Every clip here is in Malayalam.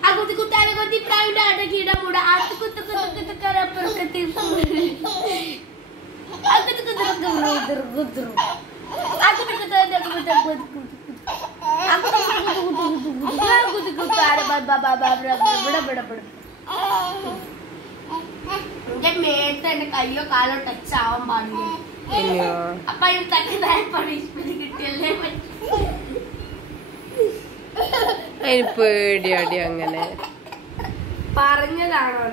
Aku tikutan aku di perahu dah ada kira muda. Aku tukar cara perketim. Aku tukar gudur. Aku tukar ada gudur. Aku tukar baba. Mungkin meta ini kayu kalau touch awan bandu. Apa yang tadi saya punishment കിട്ടിയല്ലേ പേടിയാടി അങ്ങനെ പറഞ്ഞതാണോ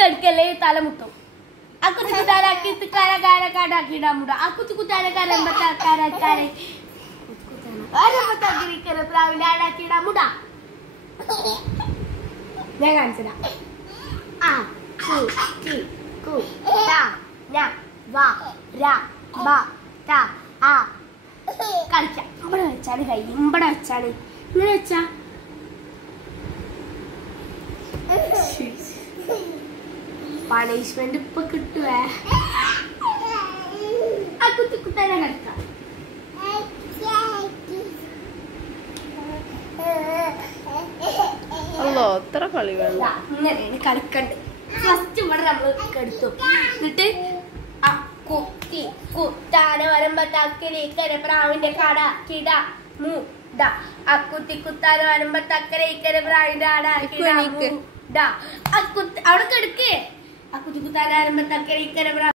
കടിക്കല്ലേ തലമുട്ടും aku tukutara kita kara kira muda aku tukutara kara ada mata kiri kira perahu ada kira muda jangan sudah ku ta na va ra ba ta a കളിക്കാം ഇവിടെ വെച്ചാണ് കൈ ഇവിടെ വെച്ചാണ് ഇങ്ങനെ വെച്ചാ പണിഷ്മെന്റ് ഇപ്പൊ കിട്ടുവേ ആ കുത്തിക്കുട്ടാനെ കളിക്കാം അല്ലോ അത്ര കളി വേണ്ട ഇങ്ങനെയാണ് കളിക്കണ്ട് ഫസ്റ്റ് ഇവിടെ നമ്മൾ എടുത്തു എന്നിട്ട് കുത്തി കുത്താന വരുമ്പോ തക്കരെ ഇക്കരെ പ്രാവിന്റെ കട കിട മൂട അക്കുത്തി കുത്താന വരുമ്പോ തക്കരെ ഇക്കരെ പ്രാവിന്റെ അട കിട മൂട അവിടെ കിടക്കേ അക്കുത്തി കുത്താന വരുമ്പോ തക്കരെ ഇക്കരെ